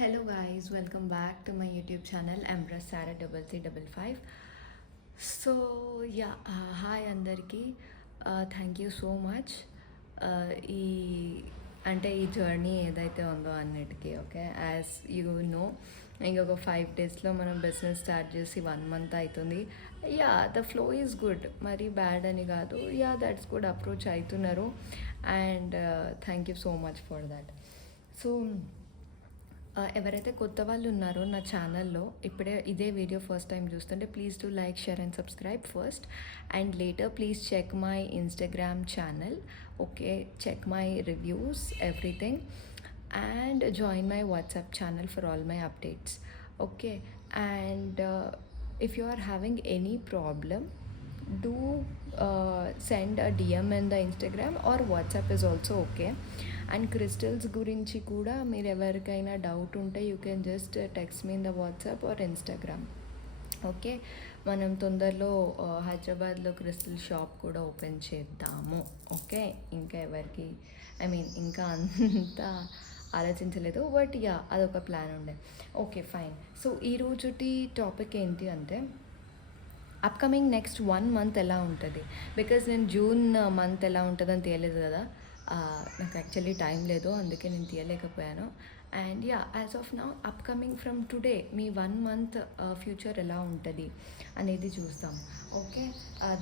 Hello guys, welcome back to my YouTube channel Empress Sarah 3355. Hi andarki. Thank you so much. ఈ అంటే ఈ journey ఏదైతే ఉందో అన్నిటికీ ఓకే యాజ్ యూ నో ఇంకొక 5 డేస్లో మనం బిజినెస్ స్టార్ట్ చేసి 1 మంత్ అవుతుంది. ద ఫ్లో ఈజ్ గుడ్, మరీ బ్యాడ్ అని కాదు. దట్స్ గుడ్, అప్రోచ్ అవుతున్నారు and thank you so much for that. So ఎవరైతే కొత్త వాళ్ళు ఉన్నారో నా ఛానల్లో ఇప్పుడే ఇదే వీడియో ఫస్ట్ టైం చూస్తుంటే please do like, share and subscribe first and later please check my Instagram channel. Okay, check my reviews everything and join my WhatsApp channel for all my updates. Okay, and if you are having any problem, do send a DM in the Instagram or WhatsApp is also okay. And crystals గురించి కూడా మీరు ఎవరికైనా doubt ఉంటే you can just text me in the WhatsApp or Instagram. Okay, మనం తొందరలో హైదరాబాద్లో crystal shop కూడా open చేద్దాము. ఓకే, ఇంకా ఎవరికి ఇంకా అంతా ఆలోచించలేదు, బట్ అదొక ప్లాన్ ఉండే. Okay fine. సో ఈరోజుటి టాపిక్ ఏంటి అంటే అప్కమింగ్ నెక్స్ట్ 1 మంత్ ఎలా ఉంటుంది. బికాజ్ నేను జూన్ మంత్ ఎలా ఉంటుందని తెలియలేదు కదా, నాకు యాక్చువల్లీ టైం లేదు, అందుకే నేను తీయలేకపోయాను. And as of now upcoming from today మీ 1 మంత్ ఫ్యూచర్ ఎలా ఉంటుంది అనేది చూస్తాం. Okay,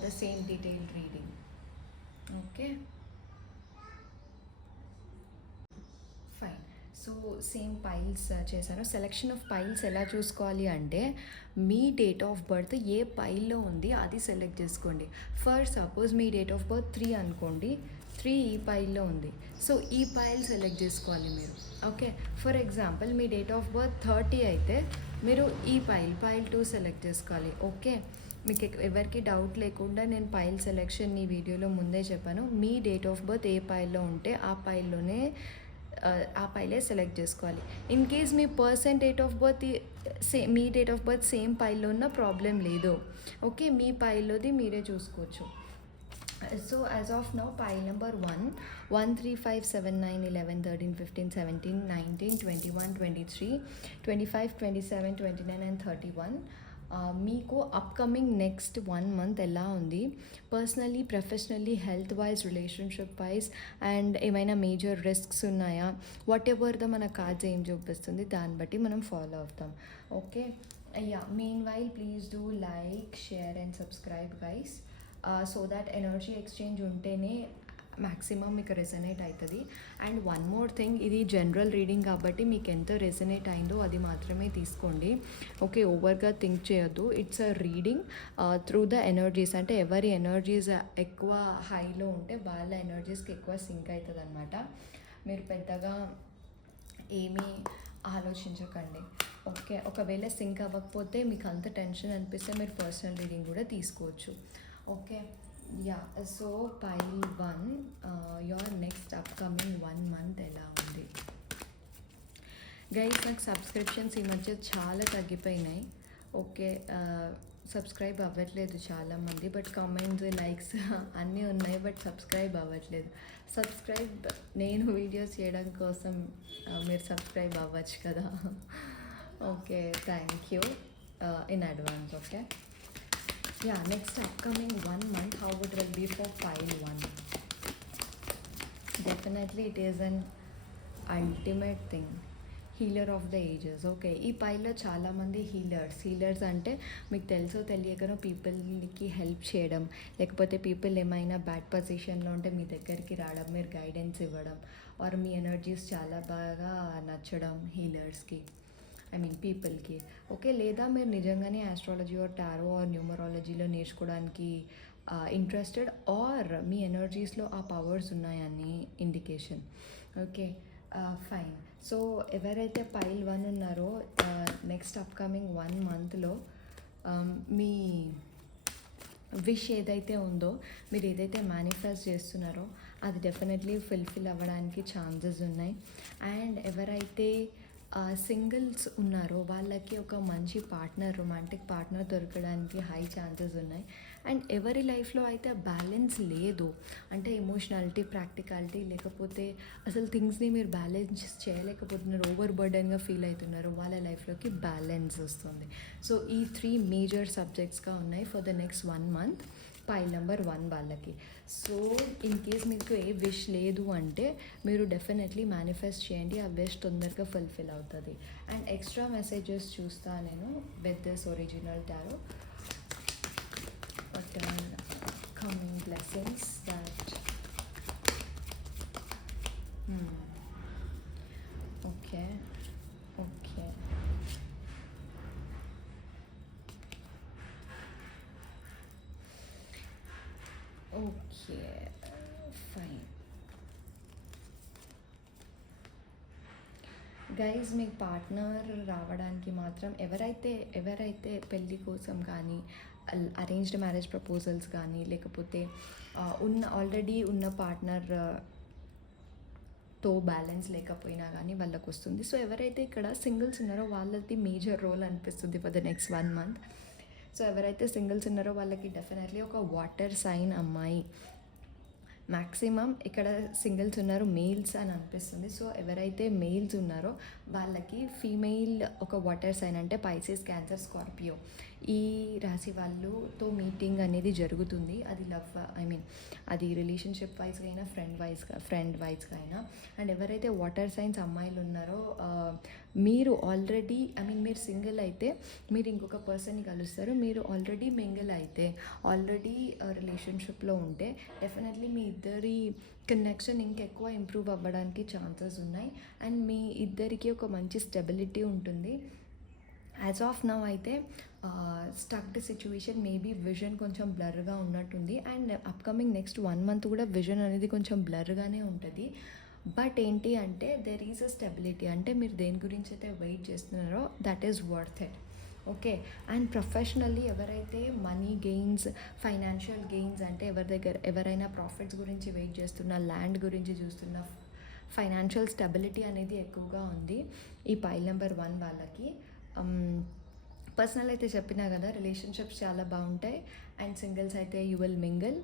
the same detail reading. Okay fine. So same piles చేశాను. సెలెక్షన్ ఆఫ్ పైల్స్ ఎలా చూసుకోవాలి అంటే మీ డేట్ ఆఫ్ బర్త్ ఏ పైల్లో ఉంది అది సెలెక్ట్ చేసుకోండి. ఫర్ సపోజ్ మీ డేట్ ఆఫ్ బర్త్ 3 అనుకోండి, 3 ఈ పైల్లో ఉంది. సో ఈ పైల్ సెలెక్ట్ చేసుకోవాలి మీరు. Okay, for example me date of birth 30 అయితే మీరు ఈ పైల్ 2 సెలెక్ట్ చేసుకోవాలి. ఓకే, మీకు ఎవరికి డౌట్ లేకుండా నేను పైల్ సెలెక్షన్ ఈ వీడియోలో ముందే చెప్పాను. మీ డేట్ ఆఫ్ బర్త్ ఏ పైల్లో ఉంటే ఆ పైలే సెలెక్ట్ చేసుకోవాలి. ఇన్ కేస్ మీ పర్సన్ డేట్ ఆఫ్ బర్త్ మీ డేట్ ఆఫ్ బర్త్ సేమ్ పైల్లో ఉన్న ప్రాబ్లం లేదు. ఓకే, మీ పైల్లోది మీరే చూసుకోవచ్చు. So as of now pile number 1 1 3 5 7 9 11 13 15 17 19 21 23 25 27 29 and 31. మీకు అప్కమింగ్ నెక్స్ట్ 1 మంత్ ఎలా ఉంది personally, professionally, health wise, relationship wise and ఏమైనా మేజర్ రిస్క్స్ ఉన్నాయా, వాట్ ఎవర్దో మన కార్డ్స్ ఏం చూపిస్తుంది దాన్ని బట్టి మనం ఫాలో అవుతాం. Okay, mean while please do like, share and subscribe guys, so that energy exchange ఉంటేనే మ్యాక్సిమం మీకు రెజనేట్ అవుతుంది. అండ్ వన్ మోర్ థింగ్, ఇది జనరల్ రీడింగ్ కాబట్టి మీకు ఎంత రెజనేట్ అయిందో అది మాత్రమే తీసుకోండి. ఓకే, ఓవర్గా థింక్ చేయొద్దు. It's a reading through the energies. అంటే ఎవరి ఎనర్జీస్ ఎక్కువ హైలో ఉంటే వాళ్ళ ఎనర్జీస్కి ఎక్కువ సింక్ అవుతుంది అనమాట. మీరు పెద్దగా ఏమీ ఆలోచించకండి. ఓకే, ఒకవేళ సింక్ అవ్వకపోతే మీకు అంత టెన్షన్ అనిపిస్తే మీరు పర్సనల్ రీడింగ్ కూడా తీసుకోవచ్చు. Okay, so pile 1 your next upcoming 1 month ఎలా ఉంది గైస్. నాకు సబ్స్క్రిప్షన్స్ ఈ మధ్య చాలా తగ్గిపోయినాయి. ఓకే, సబ్స్క్రైబ్ అవ్వట్లేదు చాలామంది, బట్ కామెంట్స్, లైక్స్ అన్నీ ఉన్నాయి, బట్ సబ్స్క్రైబ్ అవ్వట్లేదు. నేను వీడియోస్ చేయడం కోసం మీరు సబ్స్క్రైబ్ అవ్వచ్చు కదా. Okay, thank you in advance. Okay, next upcoming 1 month, how it will be for pile 1. Definitely it is an ultimate thing, healer of the ages. Okay, ఈ పైలో చాలామంది హీలర్స్ అంటే మీకు తెలుసో తెలియకనో పీపుల్కి హెల్ప్ చేయడం, లేకపోతే పీపుల్ ఏమైనా బ్యాడ్ పొజిషన్లో ఉంటే మీ దగ్గరికి రావడం, మీరు గైడెన్స్ ఇవ్వడం, ఆర్ మీ ఎనర్జీస్ చాలా బాగా నచ్చడం హీలర్స్కి, పీపుల్కి. ఓకే, లేదా మీరు నిజంగానే ఆస్ట్రాలజీ ఆర్ టారో ఆర్ న్యూమరాలజీలో నేర్చుకోవడానికి ఇంట్రెస్టెడ్, ఆర్ మీ ఎనర్జీస్లో ఆ పవర్స్ ఉన్నాయని ఇండికేషన్. Okay fine. సో ఎవరైతే పైల్ 1 ఉన్నారో నెక్స్ట్ అప్కమింగ్ 1 మంత్లో మీ విష్ ఏదైతే ఉందో, మీరు ఏదైతే మేనిఫెస్ట్ చేస్తున్నారో అది డెఫినెట్లీ ఫుల్ఫిల్ అవ్వడానికి ఛాన్సెస్ ఉన్నాయి. అండ్ ఎవరైతే సింగిల్స్ ఉన్నారో వాళ్ళకి ఒక మంచి పార్ట్నర్, రొమాంటిక్ పార్ట్నర్ దొరకడానికి హై ఛాన్సెస్ ఉన్నాయి. అండ్ ఎవరి లైఫ్లో అయితే బ్యాలెన్స్ లేదు, అంటే ఎమోషనాలిటీ, ప్రాక్టికాలిటీ, లేకపోతే అసలు థింగ్స్ని మీరు బ్యాలెన్స్ చేయలేకపోతున్నారు, ఓవర్ బర్డెన్గా ఫీల్ అవుతున్నారు, వాళ్ళ లైఫ్లోకి బ్యాలెన్స్ వస్తుంది. సో ఈ 3 మేజర్ సబ్జెక్ట్స్గా ఉన్నాయి for the next 1 month pile number 1 వాళ్ళకి. సో ఇన్ కేస్ మీకు ఏ విష్ లేదు అంటే మీరు డెఫినెట్లీ మేనిఫెస్ట్ చేయండి, ఆ విష్ తొందరగా ఫుల్ఫిల్ అవుతుంది. అండ్ ఎక్స్ట్రా మెసేజెస్ చూస్తా నేను with this original tarot. But coming blessings that okay okay okay fine. Guys మీకు పార్ట్నర్ రావడానికి మాత్రం ఎవరైతే పెళ్ళి కోసం కానీ, అరేంజ్డ్ మ్యారేజ్ ప్రపోజల్స్ కానీ, లేకపోతే ఆల్రెడీ ఉన్న పార్ట్నర్ తో బ్యాలెన్స్ లేకపోయినా కానీ వాళ్ళకు వస్తుంది. సో ఎవరైతే ఇక్కడ సింగిల్స్ ఉన్నారో వాళ్ళది మేజర్ రోల్ అనిపిస్తుంది for the next 1 month. So ఎవరైతే సింగిల్స్ ఉన్నారో వాళ్ళకి డెఫినెట్లీ ఒక వాటర్ సైన్ అమ్మాయి, మ్యాక్సిమం ఇక్కడ సింగిల్స్ ఉన్నారు మేల్స్ అని అనిపిస్తుంది. సో ఎవరైతే మేల్స్ ఉన్నారో వాళ్ళకి ఫీమేల్ ఒక వాటర్ సైన్, అంటే పైసెస్, క్యాన్సర్, స్కార్పియో, ఈ రాశి వాళ్ళతో మీటింగ్ అనేది జరుగుతుంది. అది అది రిలేషన్షిప్ వైజ్గా అయినా, ఫ్రెండ్ వైజ్గా అయినా. అండ్ ఎవరైతే వాటర్ సైన్స్ అమ్మాయిలు ఉన్నారో మీరు ఆల్రెడీ మీరు సింగిల్ అయితే మీరు ఇంకొక పర్సన్ని కలుస్తారు, మీరు ఆల్రెడీ మింగిల్ అయితే, ఆల్రెడీ రిలేషన్షిప్లో ఉంటే డెఫినెట్లీ మీ ఇద్దరి కనెక్షన్ ఇంకెక్కువ ఇంప్రూవ్ అవ్వడానికి ఛాన్సెస్ ఉన్నాయి. అండ్ మీ ఇద్దరికి ఒక మంచి స్టెబిలిటీ ఉంటుంది. యాజ్ ఆఫ్ నౌ అయితే స్టక్డ్ సిచ్యువేషన్, మేబీ విజన్ కొంచెం బ్లర్గా ఉన్నట్టుంది. అండ్ అప్కమింగ్ నెక్స్ట్ 1 month కూడా విజన్ అనేది కొంచెం బ్లర్గానే ఉంటుంది. బట్ ఏంటి అంటే దెర్ ఈజ్ అ స్టెబిలిటీ, అంటే మీరు దేని గురించి అయితే వెయిట్ చేస్తున్నారో that is worth it. Okay. And professionally ఎవరైతే మనీ గెయిన్స్, ఫైనాన్షియల్ గెయిన్స్, అంటే ఎవరైనా ప్రాఫిట్స్ గురించి వెయిట్ చేస్తున్న, ల్యాండ్ గురించి చూస్తున్న, ఫైనాన్షియల్ స్టెబిలిటీ అనేది ఎక్కువగా ఉంది ఈ పైల్ నెంబర్ 1 వాళ్ళకి. పర్సనల్ అయితే చెప్పినా కదా, రిలేషన్షిప్స్ చాలా బాగుంటాయి. అండ్ సింగిల్స్ అయితే you will mingle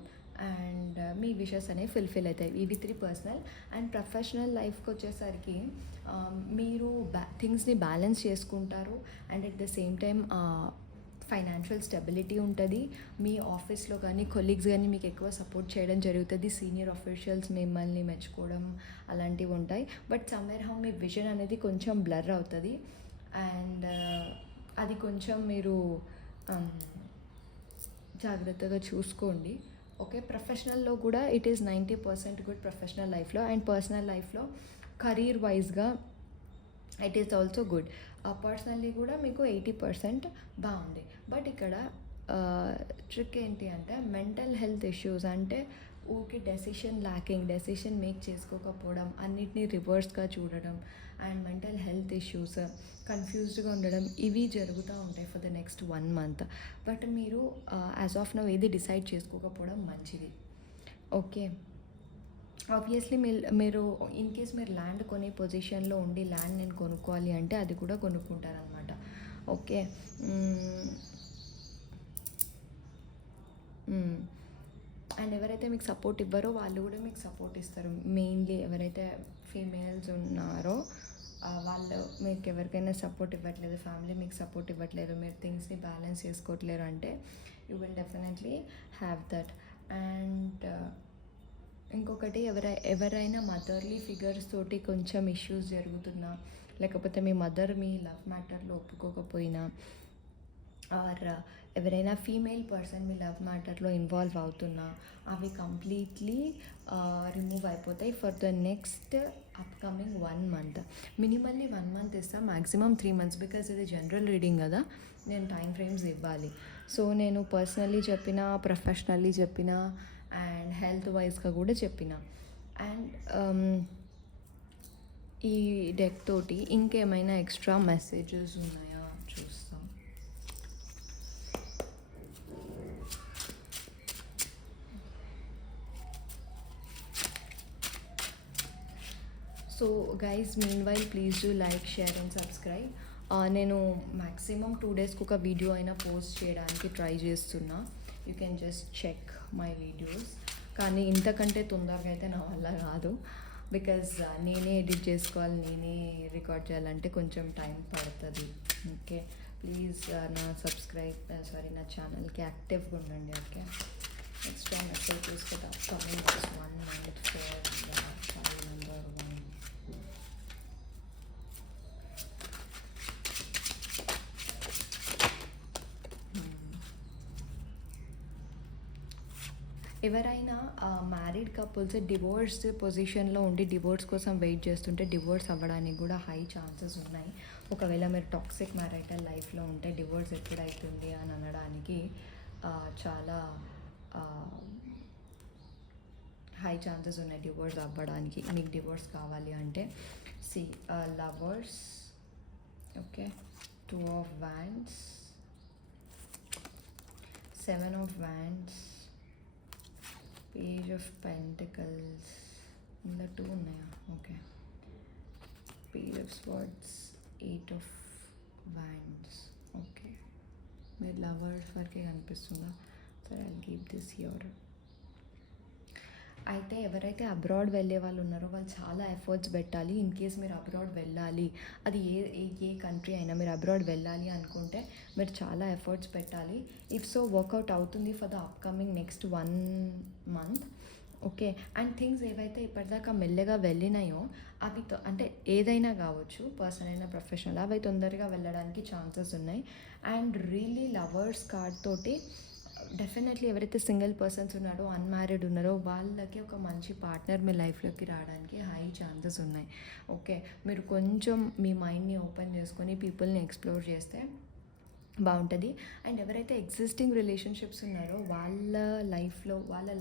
and me wishes అనేవి ఫుల్ఫిల్ అవుతాయి. ఇవి 3 పర్సనల్. అండ్ ప్రొఫెషనల్ లైఫ్కి వచ్చేసరికి మీరు థింగ్స్ని బ్యాలెన్స్ చేసుకుంటారు. And at the same time financial stability ఉంటుంది. మీ ఆఫీస్లో కానీ కొలీగ్స్ కానీ మీకు ఎక్కువ సపోర్ట్ చేయడం జరుగుతుంది. సీనియర్ ఆఫీషియల్స్ మిమ్మల్ని మెచ్చుకోవడం అలాంటివి ఉంటాయి. But somewhere how me vision అనేది కొంచెం బ్లర్ అవుతుంది. అండ్ అది కొంచెం మీరు జాగ్రత్తగా చూసుకోండి. ఓకే. ప్రొఫెషనల్లో కూడా ఇట్ ఈస్ 90% గుడ్ ప్రొఫెషనల్ లైఫ్లో. అండ్ పర్సనల్ లైఫ్లో కెరీర్ వైజ్గా it is also good. Personally కూడా మీకు 80% బాగుంది. బట్ ఇక్కడ ట్రిక్ ఏంటి అంటే మెంటల్ హెల్త్ ఇష్యూస్, అంటే ఊరికి డెసిషన్ మేక్ చేసుకోకపోవడం, అన్నిటినీ రివర్స్గా చూడడం, అండ్ మెంటల్ హెల్త్ ఇష్యూస్, కన్ఫ్యూజ్డ్గా ఉండడం, ఇవి జరుగుతూ ఉంటాయి for the next 1 month. But మీరు యాజ్ ఆఫ్ నౌ ఏది డిసైడ్ చేసుకోకపోవడం మంచిది. ఓకే. ఆబ్వియస్లీ మీరు ఇన్ కేస్ మీరు ల్యాండ్ కొనే పొజిషన్లో ఉండి ల్యాండ్ నేను కొనుక్కోవాలి అంటే అది కూడా కొనుక్కుంటారనమాట. ఓకే. అండ్ ఎవరైతే మీకు సపోర్ట్ ఇవ్వరో వాళ్ళు కూడా మీకు సపోర్ట్ ఇస్తారు. మెయిన్లీ ఎవరైతే ఫీమేల్స్ ఉన్నారో వాళ్ళు మీకు ఎవరికైనా సపోర్ట్ ఇవ్వట్లేదు, ఫ్యామిలీ మీకు సపోర్ట్ ఇవ్వట్లేదు, మీరు థింగ్స్ని బ్యాలెన్స్ చేసుకోవట్లేరు అంటే you will definitely have that. And ఇంకొకటి ఎవరైనా మదర్లీ ఫిగర్స్ తోటి కొంచెం ఇష్యూస్ జరుగుతున్నా, లేకపోతే మీ మదర్ మీ లవ్ మ్యాటర్లో ఒప్పుకోకపోయినా, ఆర్ ఎవరైనా ఫీమేల్ పర్సన్ మీ లవ్ మ్యాటర్లో ఇన్వాల్వ్ అవుతున్నా, అవి కంప్లీట్లీ రిమూవ్ అయిపోతాయి for the next upcoming 1 month. Minimally 1 month ఇస్తాం, మ్యాక్సిమం 3 months, బికాజ్ ఇది జనరల్ రీడింగ్ కదా, నేను టైం ఫ్రేమ్స్ ఇవ్వాలి. సో నేను పర్సనల్లీ చెప్పిన, ప్రొఫెషనల్లీ చెప్పిన, అండ్ హెల్త్ వైజ్గా కూడా చెప్పిన. అండ్ ఈ డెక్ తోటి ఇంకేమైనా ఎక్స్ట్రా మెసేజెస్ ఉన్నాయా చూస్తాం. So guys, meanwhile please do like, share and subscribe. నేను మ్యాక్సిమం 2 daysకి ఒక వీడియో అయినా పోస్ట్ చేయడానికి ట్రై చేస్తున్నా. You can just check my videos. కానీ ఇంతకంటే తొందరగా అయితే నా వల్ల కాదు, బికాజ్ నేనే ఎడిట్ చేసుకోవాలి, నేనే రికార్డ్ చేయాలంటే కొంచెం టైం పడుతుంది. ఓకే, ప్లీజ్ నా ఛానల్కి యాక్టివ్గా ఉండండి. ఓకే, నెక్స్ట్ టైం ఎక్కడ చూసుకుంటా coming 1 minute for file number 1. ఎవరైనా మ్యారీడ్ కపుల్స్ డివోర్స్ పొజిషన్లో ఉండి డివోర్స్ కోసం వెయిట్ చేస్తుంటే డివోర్స్ అవ్వడానికి కూడా హై ఛాన్సెస్ ఉన్నాయి. ఒకవేళ మీరు టాక్సిక్ మ్యారిటల్ లైఫ్లో ఉంటే డివోర్స్ ఎప్పుడైతుంది అని అనడానికి చాలా హై ఛాన్సెస్ ఉన్నాయి డివోర్స్ అవ్వడానికి. మీకు డివోర్స్ కావాలి అంటే lovers, okay, 2 of Wands, 7 of Wands, Page of Pentacles, ఇందులో 2 ఉన్నాయా? Okay, Page of Swords, 8 of Wands. Okay, మీరు లవర్స్ వరకే కనిపిస్తుందా? సరే, ఐ కీప్ దిస్ హియర్. అయితే ఎవరైతే అబ్రాడ్ వెళ్ళే వాళ్ళు ఉన్నారో వాళ్ళు చాలా ఎఫర్ట్స్ పెట్టాలి. ఇన్ కేస్ మీరు అబ్రాడ్ వెళ్ళాలి, అది ఏ కంట్రీ అయినా మీరు అబ్రాడ్ వెళ్ళాలి అనుకుంటే మీరు చాలా ఎఫర్ట్స్ పెట్టాలి. ఇఫ్ సో వర్కౌట్ అవుతుంది for the upcoming next 1 month. Okay, and things ఏవైతే ఇప్పటిదాకా మెల్లగా వెళ్ళినాయో అవి అంటే ఏదైనా కావచ్చు, పర్సనల్ అయినా ప్రొఫెషనల్, అవి తొందరగా వెళ్ళడానికి ఛాన్సెస్ ఉన్నాయి. అండ్ రియలీ లవర్స్ కార్డ్ తోటి డెఫినెట్లీ ఎవరైతే సింగిల్ పర్సన్స్ ఉన్నారో, అన్మ్యారీడ్ ఉన్నారో వాళ్ళకి ఒక మంచి పార్ట్నర్ మీ లైఫ్లోకి రావడానికి హై ఛాన్సెస్ ఉన్నాయి. ఓకే, మీరు కొంచెం మీ మైండ్ని ఓపెన్ చేసుకొని పీపుల్ని ఎక్స్ప్లోర్ చేస్తే బాగుంటుంది. అండ్ ఎవరైతే ఎగ్జిస్టింగ్ రిలేషన్షిప్స్ ఉన్నారో వాళ్ళ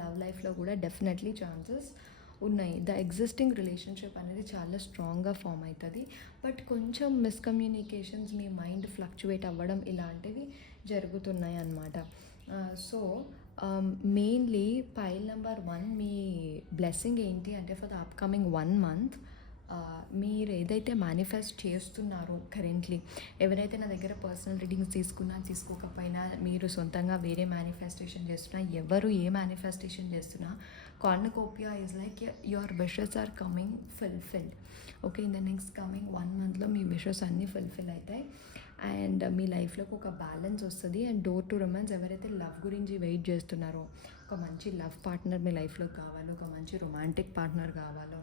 లవ్ లైఫ్లో కూడా డెఫినెట్లీ ఛాన్సెస్ ఉన్నాయి. ద ఎగ్జిస్టింగ్ రిలేషన్షిప్ అనేది చాలా స్ట్రాంగ్గా ఫామ్ అవుతుంది. బట్ కొంచెం మిస్కమ్యూనికేషన్స్, మీ మైండ్ ఫ్లక్చువేట్ అవ్వడం ఇలాంటివి జరుగుతున్నాయి అన్నమాట. సో మెయిన్లీ పైల్ నెంబర్ 1, మీ బ్లెస్సింగ్ ఏంటి అంటే ఫర్ ద అప్కమింగ్ 1 month మీరు ఏదైతే మేనిఫెస్ట్ చేస్తున్నారో కరెంట్లీ, ఎవరైతే నా దగ్గర పర్సనల్ రీడింగ్స్ తీసుకోకపోయినా మీరు సొంతంగా వేరే మేనిఫెస్టేషన్ చేస్తున్నా, ఎవరు ఏ మేనిఫెస్టేషన్ చేస్తున్నా, cornucopia is like your wishes are coming fulfilled. Okay, in the next coming 1 monthలో మీ విషెస్ అన్నీ ఫుల్ఫిల్ అవుతాయి. అండ్ మీ లైఫ్లోకి ఒక బ్యాలెన్స్ వస్తుంది. అండ్ డోర్ టు రొమాన్స్, ఎవరైతే లవ్ గురించి వెయిట్ చేస్తున్నారో, ఒక మంచి లవ్ పార్ట్నర్ మీ లైఫ్లోకి కావాలో, ఒక మంచి రొమాంటిక్ పార్ట్నర్ కావాలో,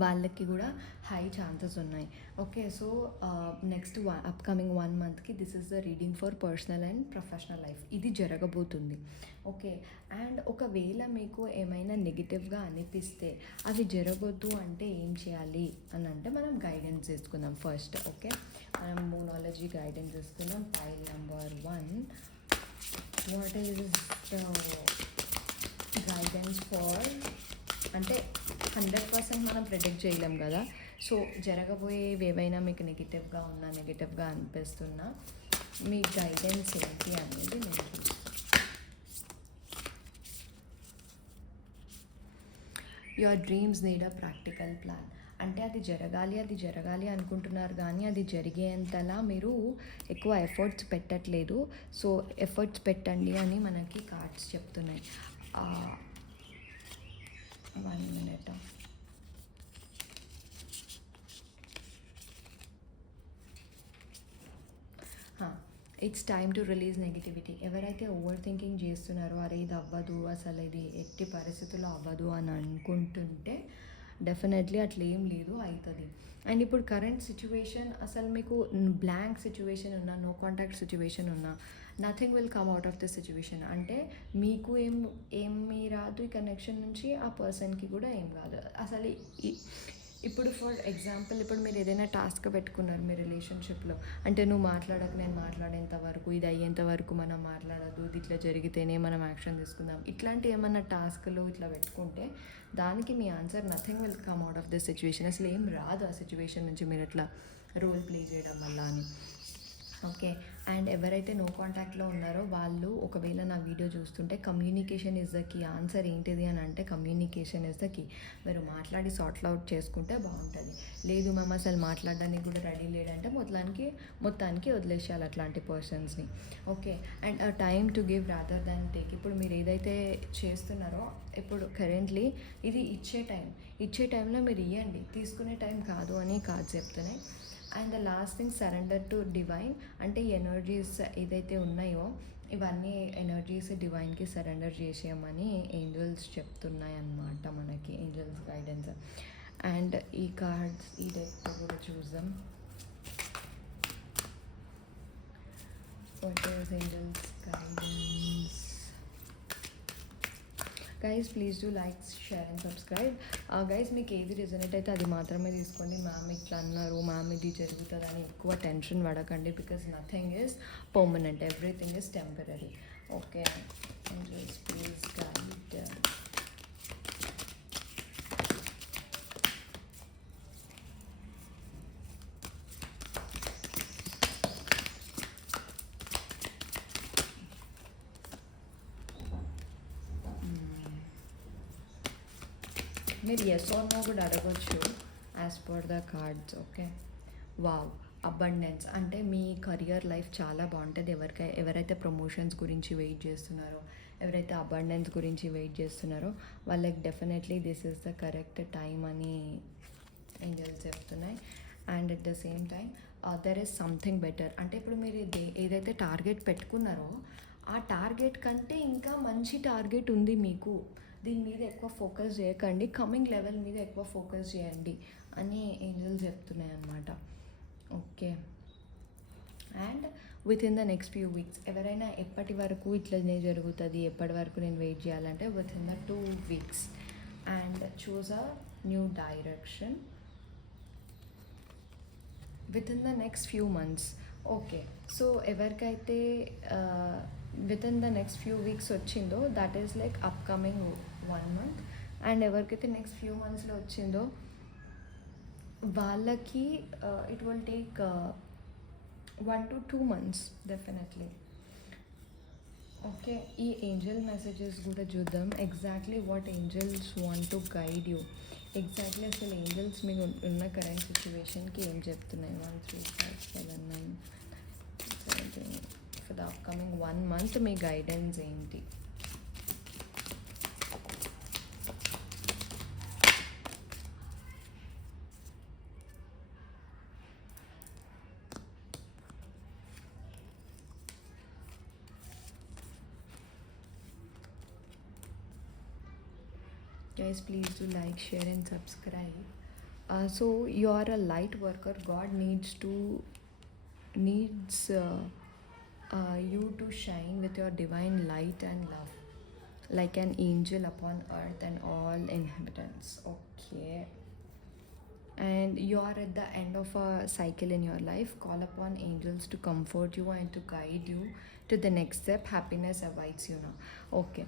వాళ్ళకి కూడా హై ఛాన్సెస్ ఉన్నాయి. ఓకే, సో నెక్స్ట్ అప్కమింగ్ 1 monthకి this is the reading for personal and professional life. ఇది జరగబోతుంది. ఓకే, అండ్ ఒకవేళ మీకు ఏమైనా నెగిటివ్గా అనిపిస్తే అవి జరగొద్దు అంటే ఏం చేయాలి అని అంటే మనం గైడెన్స్ తీసుకుందాం ఫస్ట్. ఓకే, మనం మూనాలజీ గైడెన్స్ తీసుకుందాం. Pile number 1, what is the guidance for, అంటే 100% మనం ప్రెడిక్ట్ చేయలేం కదా. సో జరగబోయేవి ఏవైనా మీకు నెగిటివ్గా అనిపిస్తున్నా మీ గైడెన్స్ ఏంటి అనేది నేను చూస్తాను. Your dreams need a practical plan. అంటే అది జరగాలి అనుకుంటున్నారు, కానీ అది జరిగేంతలా మీరు ఎక్కువ ఎఫర్ట్స్ పెట్టట్లేదు. సో ఎఫర్ట్స్ పెట్టండి అని మనకి కార్డ్స్ చెప్తున్నాయి. 1 minute. It's time to release negativity. ఎవరైతే ఓవర్ థింకింగ్ చేస్తున్నారో, అరే ఇది అవ్వదు, అసలు ఇది ఎట్టి పరిస్థితుల్లో అవ్వదు అని అనుకుంటుంటే డెఫినెట్లీ అట్లా ఏం లేదు, అవుతుంది. అండ్ ఇప్పుడు కరెంట్ సిచ్యువేషన్ అసలు మీకు బ్లాంక్ సిచ్యువేషన్ ఉన్నా, నో కాంటాక్ట్ సిచ్యువేషన్ ఉన్నా, nothing will come out of this situation. అంటే మీకు ఏమీ రాదు ఈ కనెక్షన్ నుంచి, ఆ పర్సన్కి కూడా ఏం కాదు అసలు. ఇప్పుడు ఫర్ ఎగ్జాంపుల్, ఇప్పుడు మీరు ఏదైనా టాస్క్ పెట్టుకున్నారు మీ రిలేషన్షిప్లో, అంటే నువ్వు మాట్లాడక నేను మాట్లాడేంత వరకు, ఇది అయ్యేంత వరకు మనం మాట్లాడదు, ఇది ఇట్లా జరిగితేనే మనం యాక్షన్ తీసుకుందాం, ఇట్లాంటి ఏమన్నా టాస్క్లు ఇట్లా పెట్టుకుంటే దానికి మీ answer nothing will come out of this situation. అసలు ఏం రాదు ఆ సిచ్యువేషన్ నుంచి మీరు ఇట్లా రోల్ ప్లే చేయడం వల్ల అని. ఓకే. అండ్ ఎవరైతే నో కాంటాక్ట్‌లో ఉన్నారో వాళ్ళు ఒకవేళ నా వీడియో చూస్తుంటే communication is the key. Answer ఏంటిది అని అంటే కమ్యూనికేషన్ ఈజ్ ద కీ. మీరు మాట్లాడి సార్ట్ అవుట్ చేసుకుంటే బాగుంటుంది. లేదు మ్యామ్ అసలు మాట్లాడడానికి కూడా రెడీ లేడంటే మొత్తానికి వదిలేసేయాలి అట్లాంటి పర్సన్స్ని. Okay. And time to give rather than take. ఇప్పుడు మీరు ఏదైతే చేస్తున్నారో ఇప్పుడు కరెంట్లీ ఇది ఇచ్చే టైంలో మీరు ఇవ్వండి, తీసుకునే టైం కాదు అని కాదు చెప్తున్నాయి. And the last thing surrender to divine. అంటే ఈ ఎనర్జీస్ ఏదైతే ఉన్నాయో ఇవన్నీ ఎనర్జీస్ డివైన్కి సరెండర్ చేసేయమని ఏంజల్స్ చెప్తున్నాయి అన్నమాట మనకి, ఏంజల్స్ గైడెన్స్. అండ్ ఈ కార్డ్స్ ఈ డెక్ కూడా చూద్దాం. What is angels guidance. Guys please do like share and subscribe. Guys మీకు ఏది రిజనేట్ అయితే అది మాత్రమే తీసుకోండి. మ్యామ్ ఇట్లా అన్నారు, మ్యామ్ ఇది జరుగుతుంది అని ఎక్కువ టెన్షన్ పడకండి. Because nothing is permanent, everything is temporary. Okay. Please guide. మీరు ఎస్ ఆర్ నో కూడా అడగొచ్చు as per the cards. Okay. Wow. Abundance అంటే మీ కెరియర్ లైఫ్ చాలా బాగుంటుంది. ఎవరైతే ప్రమోషన్స్ గురించి వెయిట్ చేస్తున్నారో, ఎవరైతే అబండెన్స్ గురించి వెయిట్ చేస్తున్నారో వాళ్ళకి definitely this is the correct time అని ఏంజల్స్ చెప్తున్నాయి. And at the same time there is something better. అంటే ఇప్పుడు మీరు ఏదైతే టార్గెట్ పెట్టుకున్నారో ఆ టార్గెట్ కంటే ఇంకా మంచి టార్గెట్ ఉంది మీకు. దీని మీద ఎక్కువ ఫోకస్ చేయకండి, కమింగ్ లెవెల్ మీద ఎక్కువ ఫోకస్ చేయండి అని ఏంజల్స్ చెప్తున్నాయి అన్నమాట. Okay. And with in the next few weeks ఎవరైనా ఎప్పటి వరకు ఇట్లనే జరుగుతుంది, ఎప్పటి వరకు నేను వెయిట్ చేయాలంటే within the 2 weeks. And choose a new direction within the next few months. Okay. So ఎవరికైతే within the next few weeks వచ్చిందో that is like upcoming 1 month. And ఎవరికైతే నెక్స్ట్ ఫ్యూ మంత్స్లో వచ్చిందో వాళ్ళకి it will take 1 to 2 months definitely. Okay. ఈ angel messages కూడా చూద్దాం. Exactly what angels want to guide you. Exactly అసలు angels మీకు ఉన్న కరెంట్ సిచ్యువేషన్కి ఏం చెప్తున్నాయి. 1 3 5 7 9 17 for the upcoming 1 month me guidance ఏంటి. Guys, please do like, share and subscribe. So you are a light worker. God needs you to shine with your divine light and love like an angel upon earth and all inhabitants. Okay. And you are at the end of a cycle in your life. Call upon angels to comfort you and to guide you to the next step. Happiness awaits you now. Okay.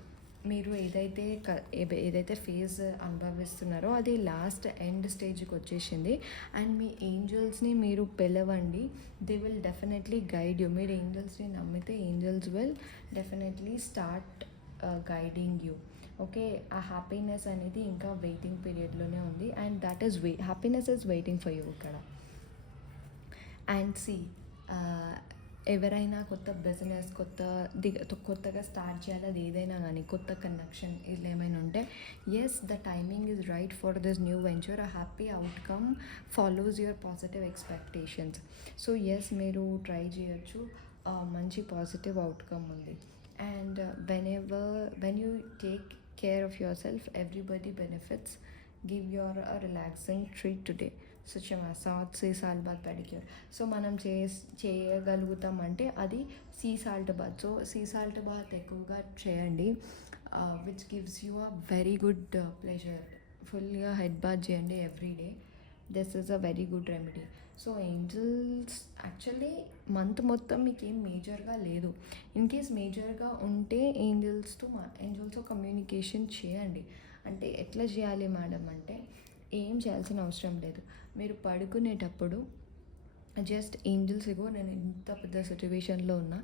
మీరు ఏదైతే phase అనుభవిస్తున్నారో అది last end స్టేజ్కి వచ్చేసింది. And మీ ఏంజల్స్ని మీరు పిలవండి, they will definitely guide you. మీరు ఏంజల్స్ని నమ్మితే angels will definitely start guiding you. Okay. ఆ హ్యాపీనెస్ అనేది ఇంకా వెయిటింగ్ పీరియడ్లోనే ఉంది. And that is happiness is waiting for you ఇక్కడ. అండ్ సి ఎవరైనా కొత్త బిజినెస్ కొత్తగా స్టార్ట్ చేయాలి, అది ఏదైనా కానీ కొత్త కనెక్షన్ ఇలా ఏమైనా ఉంటే yes the timing is right for this new venture. A happy outcome follows your positive expectations. So yes మీరు ట్రై చేయొచ్చు, మంచి పాజిటివ్ అవుట్కమ్ ఉంది. And when you take care of yourself everybody benefits. Give your a relaxing treat today such a massage, sea salt bath, pedicure. So మనం చేయగలుగుతామంటే అది sea salt bath. So sea salt bath ఎక్కువగా చేయండి, which gives you a very good pleasure. ఫుల్గా head bath చేయండి everyday. This is a very good remedy. So angels actually month మొత్తం మీకు ఏం మేజర్గా లేదు. ఇన్ కేస్ మేజర్గా ఉంటే ఏంజల్స్తో కమ్యూనికేషన్ చేయండి. అంటే ఎట్లా చేయాలి మేడం అంటే ఏం చేయాల్సిన అవసరం లేదు. మీరు పడుకునేటప్పుడు జస్ట్ ఏంజల్స్ ఇగో నేను ఇంత పెద్ద సిచ్యువేషన్లో ఉన్నా,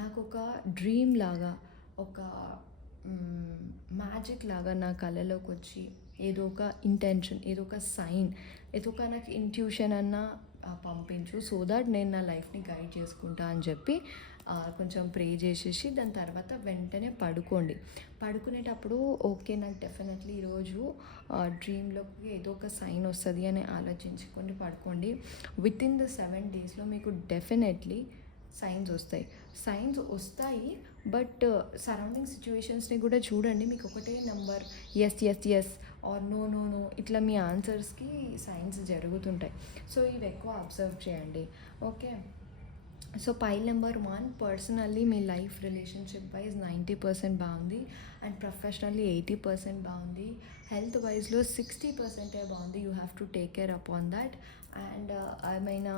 నాకు ఒక డ్రీమ్ లాగా, ఒక మ్యాజిక్ లాగా నా కళలోకి వచ్చి ఏదో ఒక ఇంటెన్షన్, ఏదో ఒక సైన్, ఏదో ఒక నాకు ఇంట్యూషన్ అన్న పంపించు, సో దట్ నేను నా లైఫ్ని గైడ్ చేసుకుంటా అని చెప్పి కొంచెం ప్రే చేసేసి దాని తర్వాత వెంటనే పడుకోండి. పడుకునేటప్పుడు ఓకే నాకు డెఫినెట్లీ ఈరోజు డ్రీమ్లోకి ఏదో ఒక సైన్ వస్తుంది అని ఆలోచించుకొని పడుకోండి. విత్ ఇన్ ద 7 డేస్లో మీకు డెఫినెట్లీ సైన్స్ వస్తాయి. బట్ సరౌండింగ్ సిచ్యువేషన్స్ని కూడా చూడండి. మీకు ఒకటే నెంబర్ ఎస్ ఆర్ నో ఇట్లా మీ ఆన్సర్స్కి సైన్స్ జరుగుతుంటాయి. సో ఇవి ఎక్కువ అబ్జర్వ్ చేయండి. Okay, so pile number 1, personally మీ లైఫ్ రిలేషన్షిప్ వైజ్ 90% బాగుంది, అండ్ ప్రొఫెషనల్లీ 80% బాగుంది, హెల్త్ వైజ్లో 60% బాగుంది. You have to take care upon that. And ఏమైనా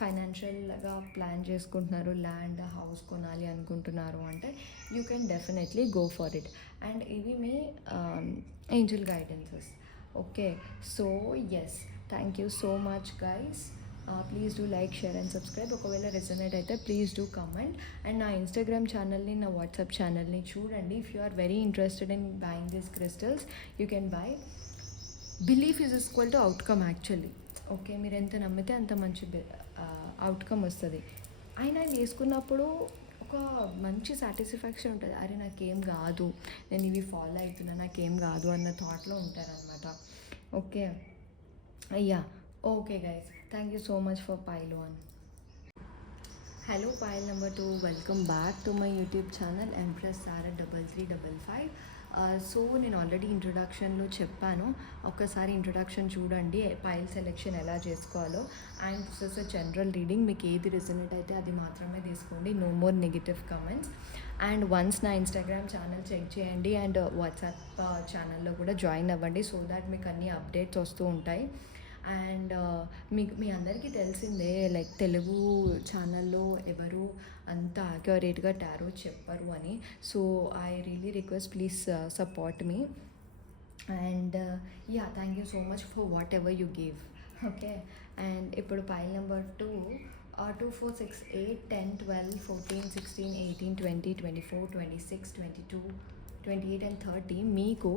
ఫైనాన్షియల్గా ప్లాన్ చేసుకుంటున్నారు, ల్యాండ్ హౌస్ కొనాలి అనుకుంటున్నారు అంటే you can definitely go for it. And ఇవి మీ angel guidances. Okay, so yes, thank you so much guys. Please do like, share and subscribe. ఒకవేళ resonate అయితే ప్లీజ్ డూ కమెంట్. అండ్ నా Instagram ఛానల్ని, నా వాట్సాప్ ఛానల్ని చూడండి. If you are very interested in buying these crystals you can buy. Belief is equal to outcome actually. Okay, మీరు ఎంత నమ్మితే అంత మంచి అవుట్కమ్ వస్తుంది. అయినా వేసుకున్నప్పుడు ఒక మంచి సాటిస్ఫాక్షన్ ఉంటుంది. అరే నాకేం కాదు, నేను ఇవి ఫాలో అవుతున్నా, నాకేం కాదు అన్న థాట్లో ఉంటారనమాట. ఓకే, అయ్యా, okay guys, thank you so much for pile 1. Hello pile number 2, welcome back to my YouTube channel Empress Sara 3355. So నేను ఆల్రెడీ ఇంట్రొడక్షన్లో చెప్పాను, ఒక్కసారి ఇంట్రొడక్షన్ చూడండి, పైల్ సెలెక్షన్ ఎలా చేసుకోవాలో. And this is a general reading, మీకు ఏది రిజనేట్ అయితే అది మాత్రమే తీసుకోండి, no more negative comments. And once నా ఇన్స్టాగ్రామ్ ఛానల్ చెక్ చేయండి, అండ్ వాట్సాప్ ఛానల్లో కూడా జాయిన్ అవ్వండి, సో దాట్ మీకు అన్ని అప్డేట్స్ వస్తూ ఉంటాయి. అండ్ మీకు మీ అందరికీ తెలిసిందే, లైక్ తెలుగు ఛానల్లో ఎవరు అంత యాక్యురేట్గా టారో చెప్పరు అని. So I really request, please support me. And yeah, thank you so much for what ever you give. Okay, and ఇప్పుడు పైల్ నెంబర్ 2, 2, 4, 6, 8, 10, 12, 14, 16, 18, 20, 24, 26, 22, 28 అండ్ 30 మీకు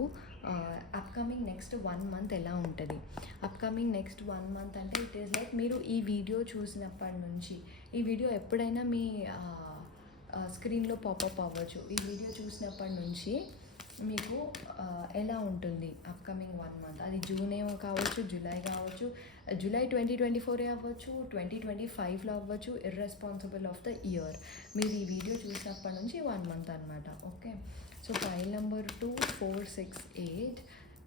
అప్కమింగ్ నెక్స్ట్ 1 మంత్ ఎలా ఉంటుంది. అప్కమింగ్ నెక్స్ట్ 1 మంత్ అంటే ఇట్ ఈస్ లైక్ మీరు ఈ video చూసినప్పటి నుంచి, ఈ వీడియో ఎప్పుడైనా మీ స్క్రీన్లో పాపప్ అవ్వచ్చు. ఈ వీడియో చూసినప్పటి నుంచి మీకు ఎలా ఉంటుంది అప్కమింగ్ 1 మంత్. అది జూన్ ఏమో కావచ్చు, జూలై కావచ్చు, జూలై 2024 అవ్వచ్చు, 2025లో అవ్వచ్చు, ఇర్రెస్పాన్సిబుల్ ఆఫ్ ద ఇయర్. మీరు ఈ వీడియో చూసినప్పటి నుంచి 1 మంత్ అనమాట. Okay, so file number 2, 4, 6, 8,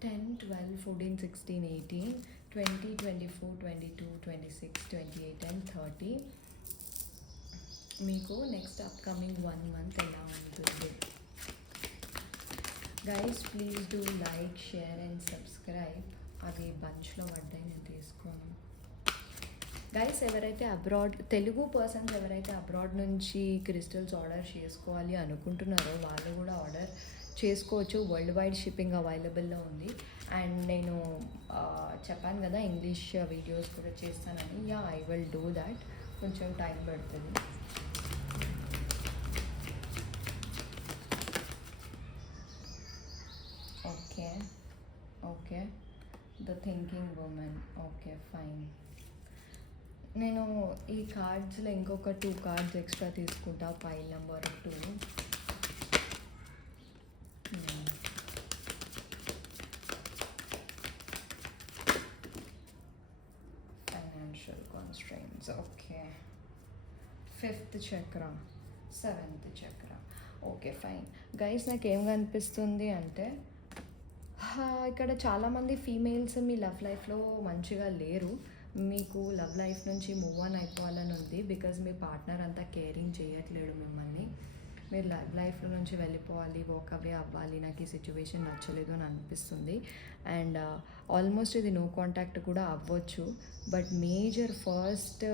10, 12, 14, 16, 18, 20, 24, 22, 26, 28 and 30 మీకు నెక్స్ట్ అప్కమింగ్ 1 మంత్ ఎలా ఉంటుంది. Guys please do like, share and subscribe. అవి బంచ్లో పడ్డాయి, నేను తీసుకోను. గైస్ ఎవరైతే అబ్రాడ్, తెలుగు పర్సన్స్ ఎవరైతే అబ్రాడ్ నుంచి క్రిస్టల్స్ ఆర్డర్ చేసుకోవాలి అనుకుంటున్నారో వాళ్ళు కూడా ఆర్డర్ చేసుకోవచ్చు. వరల్డ్ వైడ్ షిప్పింగ్ అవైలబుల్లో ఉంది. అండ్ నేను చెప్పాను కదా ఇంగ్లీష్ వీడియోస్ కూడా చేస్తానని. Yeah, I will do that. కొంచెం టైం పడుతుంది. Okay, the thinking women. Okay, fine. నేను ఈ కార్డ్స్లో ఇంకొక 2 కార్డ్స్ ఎక్స్ట్రా తీసుకుంటా. Pile number 2, financial constraints. Okay, 5th chakra, 7th చక్ర. Okay, fine. గైస్ నాకేం కనిపిస్తుంది అంటే ఇక్కడ చాలామంది ఫీమేల్స్ మీ లవ్ లైఫ్లో మంచిగా లేరు. మీకు లవ్ లైఫ్ నుంచి మూవ్ ఆన్ అయిపోవాలని ఉంది, బికాజ్ మీ పార్ట్నర్ అంతా కేరింగ్ చేయట్లేడు మిమ్మల్ని. మీరు లవ్ లైఫ్లో నుంచి వెళ్ళిపోవాలి, వాక్ అవే అవ్వాలి, నాకు ఈ సిచ్యువేషన్ నచ్చలేదు అని అనిపిస్తుంది. అండ్ ఆల్మోస్ట్ ఇది నో కాంటాక్ట్ కూడా అవ్వచ్చు. But major first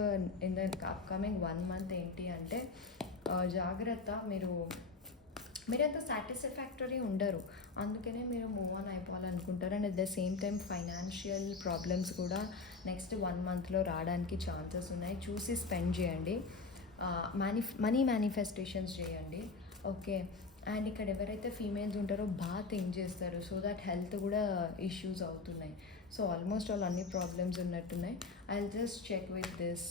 in the upcoming 1 month ఏంటి అంటే జాగ్రత్త, మీరంత సాటిస్ఫాక్టరీ ఉండరు, అందుకనే మీరు మూవ్ ఆన్ అయిపోవాలనుకుంటారు. And at the same time financial problems కూడా నెక్స్ట్ 1 మంత్లో రావడానికి ఛాన్సెస్ ఉన్నాయి. చూసి స్పెండ్ చేయండి. మనీ మేనిఫెస్టేషన్స్ చేయండి. ఓకే. అండ్ ఇక్కడ ఎవరైతే ఫీమేల్స్ ఉంటారో బాగా థింక్ చేస్తారు, సో దట్ హెల్త్ కూడా ఇష్యూస్ అవుతున్నాయి. సో ఆల్మోస్ట్ ఆల్ అన్ని ప్రాబ్లమ్స్ ఉన్నట్టున్నాయి. I will just check with this.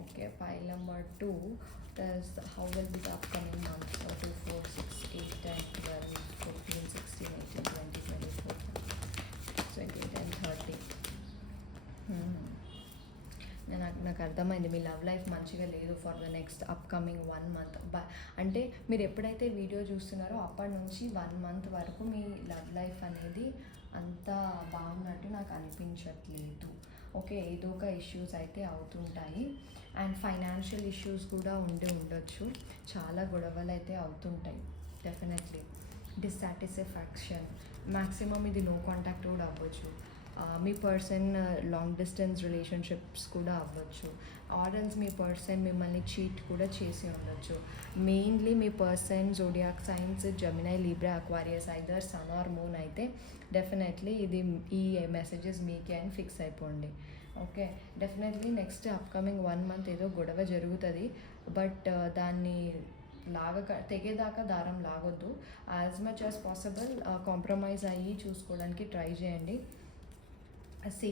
Okay, pile number 2 is how will be the upcoming months? 2, 4, 6, 8, 10, 12, 14, 16, 18, 20, 24, 28 and 30. నాకు అర్థమైంది మీ లవ్ లైఫ్ మంచిగా లేదు for the next upcoming 1 month. అంటే మీరు ఎప్పుడైతే వీడియో చూస్తున్నారో అప్పటి నుంచి 1 మంత్ వరకు మీ లవ్ లైఫ్ అనేది అంత బాగున్నట్టు నాకు అనిపించట్లేదు. ఓకే, ఏదో ఒక ఇష్యూస్ అయితే అవుతుంటాయి. అండ్ ఫైనాన్షియల్ ఇష్యూస్ కూడా ఉండొచ్చు. చాలా గొడవలు అయితే అవుతుంటాయి డెఫినెట్లీ. డిస్సాటిస్ఫాక్షన్ మ్యాక్సిమం ఇది నో కాంటాక్ట్ కూడా అవ్వచ్చు. మీ పర్సన్ లాంగ్ డిస్టెన్స్ రిలేషన్షిప్స్ కూడా అవ్వచ్చు. ఆర్ఎల్స్ మీ పర్సన్ మిమ్మల్ని చీట్ కూడా చేసి ఉండొచ్చు. మెయిన్లీ మీ person zodiac signs Gemini, Libra, Aquarius, either sun or moon అయితే డెఫినెట్లీ ఈ మెసేజెస్ మీకే అని ఫిక్స్ అయిపోండి. Okay, definitely next upcoming 1 month ఏదో గొడవ జరుగుతుంది. బట్ దాన్ని తెగేదాకా దారం లాగొద్దు. As much as possible compromise అయ్యి చూసుకోవడానికి ట్రై చేయండి.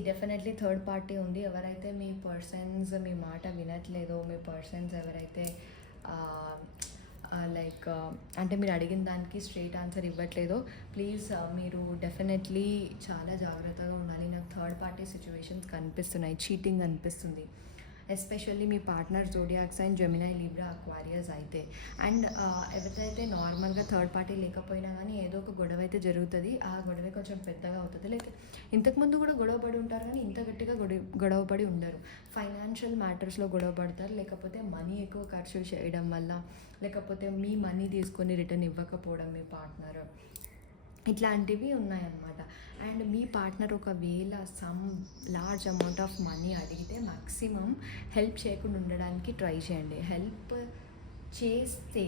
డెఫినెట్లీ థర్డ్ పార్టీ ఉంది. ఎవరైతే మీ పర్సన్స్ మీ మాట వినట్లేదో, మీ పర్సన్స్ ఎవరైతే అంటే మీరు అడిగిన దానికి స్ట్రైట్ ఆన్సర్ ఇవ్వట్లేదో, ప్లీజ్ మీరు డెఫినెట్లీ చాలా జాగ్రత్తగా ఉండాలి. నాకు థర్డ్ పార్టీ సిచ్యువేషన్స్ కనిపిస్తున్నాయి, చీటింగ్ అనిపిస్తుంది. ఎస్పెషల్లీ మీ partner zodiac sign Gemini, Libra, Aquarius అయితే. అండ్ ఎవరైతే నార్మల్గా థర్డ్ పార్టీ లేకపోయినా కానీ ఏదో ఒక గొడవ అయితే జరుగుతుంది. ఆ గొడవ కొంచెం పెద్దగా అవుతుంది. లైక్ ఇంతకుముందు కూడా గొడవ పడి ఉంటారు కానీ ఇంత గట్టిగా గొడవ పడి ఉండరు. ఫైనాన్షియల్ మ్యాటర్స్లో గొడవ పడతారు, లేకపోతే మనీ ఎక్కువ ఖర్చు చేయడం వల్ల, లేకపోతే మీ మనీ తీసుకొని రిటర్న్ ఇవ్వకపోవడం మీ పార్ట్నర్, ఇట్లాంటివి ఉన్నాయన్నమాట. అండ్ మీ పార్ట్నర్ ఒకవేళ some large amount of money అడిగితే మ్యాక్సిమం హెల్ప్ చేయకుండా ఉండడానికి ట్రై చేయండి. హెల్ప్ చేస్తే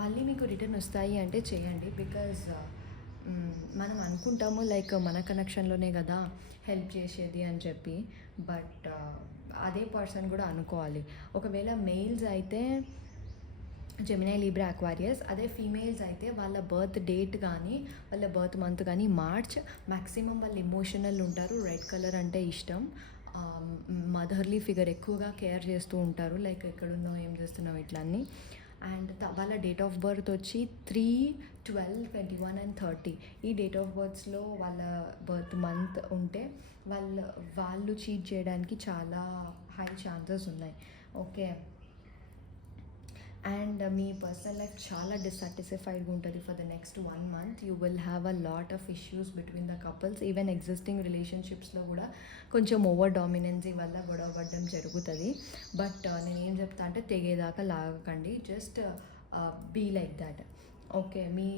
మళ్ళీ మీకు రిటర్న్ వస్తాయి అంటే చేయండి. బికాజ్ మనం అనుకుంటాము లైక్ మన కనెక్షన్లోనే కదా హెల్ప్ చేసేది అని చెప్పి, బట్ అదే పర్సన్ కూడా అనుకోవాలి. ఒకవేళ మెయిల్స్ అయితే జెమినై, లిబ్రా, అక్వారియస్, అదే ఫీమేల్స్ అయితే వాళ్ళ బర్త్ డేట్ కానీ వాళ్ళ బర్త్ మంత్ కానీ మార్చ్. మ్యాక్సిమం వాళ్ళు ఎమోషనల్ ఉంటారు, రెడ్ కలర్ అంటే ఇష్టం, మదర్లీ ఫిగర్ ఎక్కువగా కేర్ చేస్తూ ఉంటారు, లైక్ ఎక్కడున్నావు ఏం చేస్తున్నావు ఇట్లా అన్నీ. అండ్ వాళ్ళ డేట్ ఆఫ్ బర్త్ వచ్చి 3, 12, 21 and 30. ఈ డేట్ ఆఫ్ బర్త్స్లో వాళ్ళ బర్త్ మంత్ ఉంటే వాళ్ళు చీట్ చేయడానికి చాలా హై ఛాన్సెస్ ఉన్నాయి. ఓకే, అండ్ మీ పర్సనల్ లైఫ్ చాలా డిస్సాటిస్ఫైడ్గా ఉంటుంది for the next 1 month. You will have a lot of issues between the couples. Even existing రిలేషన్షిప్స్లో కూడా కొంచెం ఓవర్ డామినెన్సీ వల్ల గొడవ పడడం జరుగుతుంది. బట్ నేను ఏం చెప్తా అంటే తెగేదాకా లాగకండి, just be like that. Okay, మీ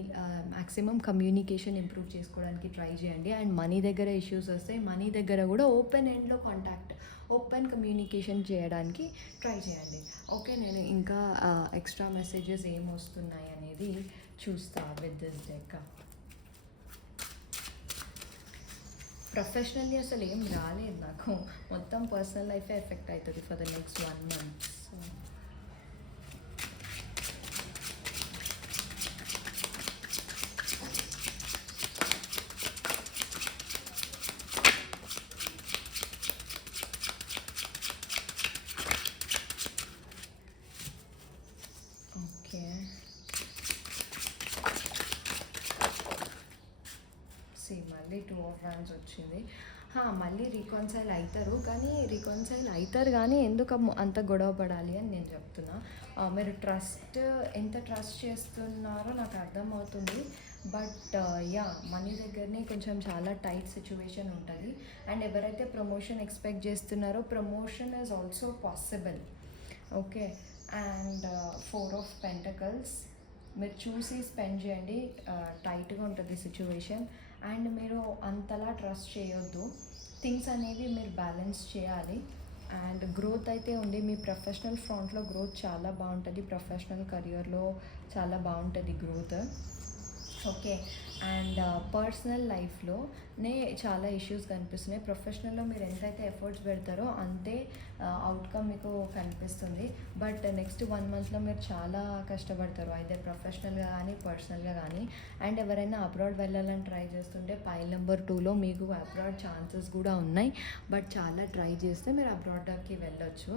మ్యాక్సిమం కమ్యూనికేషన్ ఇంప్రూవ్ చేసుకోవడానికి ట్రై చేయండి. అండ్ మనీ దగ్గర ఇష్యూస్ వస్తే మనీ దగ్గర కూడా ఓపెన్ ఎండ్లో కాంటాక్ట్, ఓపెన్ కమ్యూనికేషన్ చేయడానికి ట్రై చేయండి. ఓకే, నేను ఇంకా ఎక్స్ట్రా మెసేజెస్ ఏం వస్తున్నాయి అనేది చూస్తా విత్ దిస్ డెక్. ప్రొఫెషనల్లీ అసలు ఏం రాలేదు నాకు, మొత్తం పర్సనల్ లైఫే ఎఫెక్ట్ అవుతుంది for the next 1 month. So మళ్ళీ 2 of Wands వచ్చింది. మళ్ళీ రీకన్సైల్ అవుతారు కానీ ఎందుకు అంత గొడవ పడాలి అని నేను చెప్తున్నా. మీరు ఎంత ట్రస్ట్ చేస్తున్నారో నాకు అర్థమవుతుంది. బట్ మనీ దగ్గరనే కొంచెం చాలా టైట్ సిచ్యువేషన్ ఉంటుంది. అండ్ ఎవరైతే ప్రమోషన్ ఎక్స్పెక్ట్ చేస్తున్నారో promotion is also possible. Okay, and 4 of Pentacles మీరు చూసి స్పెండ్ చేయండి, టైట్గా ఉంటుంది సిచ్యువేషన్. అండ్ మీరు అంతలా ట్రస్ట్ చేయొద్దు, థింగ్స్ అనేవి మీరు బ్యాలెన్స్ చేయాలి. అండ్ గ్రోత్ అయితే ఉంది, మీ ప్రొఫెషనల్ ఫ్రంట్లో గ్రోత్ చాలా బాగుంటుంది, ప్రొఫెషనల్ కెరియర్లో చాలా బాగుంటుంది గ్రోత్. ఓకే, అండ్ పర్సనల్ లైఫ్లోనే చాలా ఇష్యూస్ కనిపిస్తున్నాయి. ప్రొఫెషనల్లో మీరు ఎంతైతే ఎఫర్ట్స్ పెడతారో అంతే అవుట్కమ్ మీకు కనిపిస్తుంది. బట్ నెక్స్ట్ 1 monthలో మీరు చాలా కష్టపడతారు, అయితే ప్రొఫెషనల్గా కానీ పర్సనల్గా కానీ. అండ్ ఎవరైనా అబ్రాడ్ వెళ్ళాలని ట్రై చేస్తుంటే పైల్ నెంబర్ 2లో మీకు అబ్రాడ్ ఛాన్సెస్ కూడా ఉన్నాయి. బట్ చాలా ట్రై చేస్తే మీరు అబ్రాడ్కి వెళ్ళొచ్చు.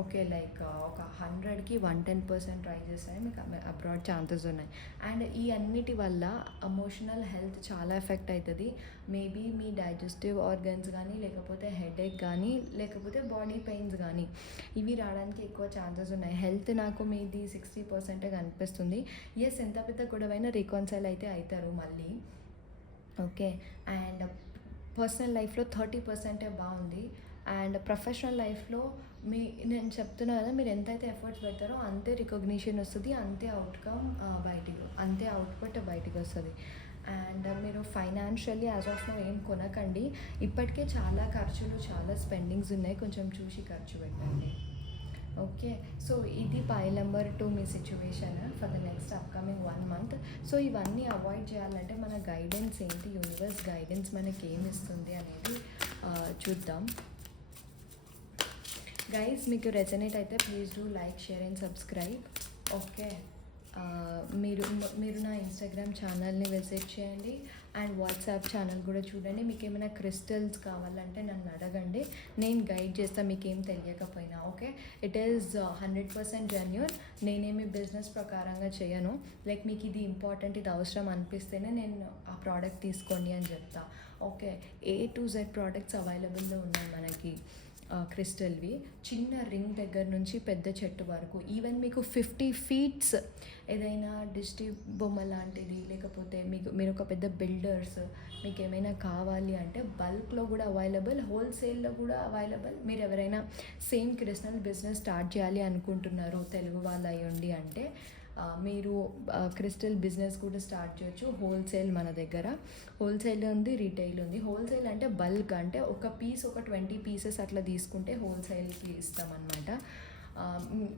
ఓకే, లైక్ ఒక 100కి 110% ట్రై చేస్తే మీకు అబ్రాడ్ ఛాన్సెస్ ఉన్నాయి. అండ్ ఈ అన్నిటి వల్ల ఎమోషనల్ హెల్త్ చాలా ఎఫెక్ట్ అవుతుంది. మేబీ మీ డైజెస్టివ్ ఆర్గన్స్ కానీ, లేకపోతే హెడేక్ కానీ, లేకపోతే బాడీ పెయిన్స్ కానీ, ఇవి రావడానికి ఎక్కువ ఛాన్సెస్ ఉన్నాయి. హెల్త్ నాకు మీది 60% కనిపిస్తుంది. ఎస్, ఎంత పెద్ద గొడవైనా రీకన్సైల్ అయితే అవుతారు మళ్ళీ. ఓకే, అండ్ పర్సనల్ లైఫ్లో 30% బాగుంది. అండ్ ప్రొఫెషనల్ లైఫ్లో నేను చెప్తున్నా కదా, మీరు ఎంతైతే ఎఫర్ట్స్ పెడతారో అంతే రికగ్నిషన్ వస్తుంది, అంతే అంతే అవుట్పుట్ బయటికి వస్తుంది. అండ్ మీరు ఫైనాన్షియల్లీ యాజ్ ఆఫ్ నో ఏం కొనకండి. ఇప్పటికే చాలా ఖర్చులు, చాలా స్పెండింగ్స్ ఉన్నాయి, కొంచెం చూసి ఖర్చు పెట్టండి. ఓకే, సో ఇది pile number 2 me situation for the next upcoming 1 month. So ఇవన్నీ అవాయిడ్ చేయాలంటే మన గైడెన్స్ ఏంటి, యూనివర్స్ గైడెన్స్ మనకి ఏమి ఇస్తుంది అనేది చూద్దాం. గైస్, మీకు రెజనేట్ అయితే please do like, share and subscribe. Okay, మీరు నా ఇన్స్టాగ్రామ్ ఛానల్ని విజిట్ చేయండి అండ్ వాట్సాప్ ఛానల్ కూడా చూడండి. మీకు ఏమైనా క్రిస్టల్స్ కావాలంటే నన్ను అడగండి, నేను గైడ్ చేస్తాను మీకు ఏం తెలియకపోయినా. Okay, it is 100% genuine. నేనేమి బిజినెస్ ప్రకారంగా చేయను. లైక్ మీకు ఇది ఇంపార్టెంట్, ఇది అవసరం అనిపిస్తేనే నేను ఆ ప్రోడక్ట్ తీసుకోండి అని చెప్తా. Okay, A to Z products అవైలబుల్లో ఉన్నాయి మనకి. క్రిస్టల్వి చిన్న రింగ్ దగ్గర నుంచి పెద్ద చెట్టు వరకు, ఈవెన్ మీకు 50 feet ఏదైనా దిష్టి బొమ్మ లాంటిది, లేకపోతే మీరు ఒక పెద్ద బిల్డర్స్, మీకు ఏమైనా కావాలి అంటే బల్క్లో కూడా అవైలబుల్, హోల్సేల్లో కూడా అవైలబుల్. మీరు ఎవరైనా సేమ్ క్రిస్టల్ బిజినెస్ స్టార్ట్ చేయాలి అనుకుంటున్నారు, తెలుగు వాళ్ళు అయ్యండి అంటే మీరు క్రిస్టల్ బిజినెస్ కూడా స్టార్ట్ చేయొచ్చు. హోల్సేల్ మన దగ్గర హోల్సేల్ ఉంది, రీటైల్ ఉంది. హోల్సేల్ అంటే బల్క్, అంటే ఒక పీస్, ఒక 20 pieces అట్లా తీసుకుంటే హోల్సేల్కి ఇస్తామన్నమాట.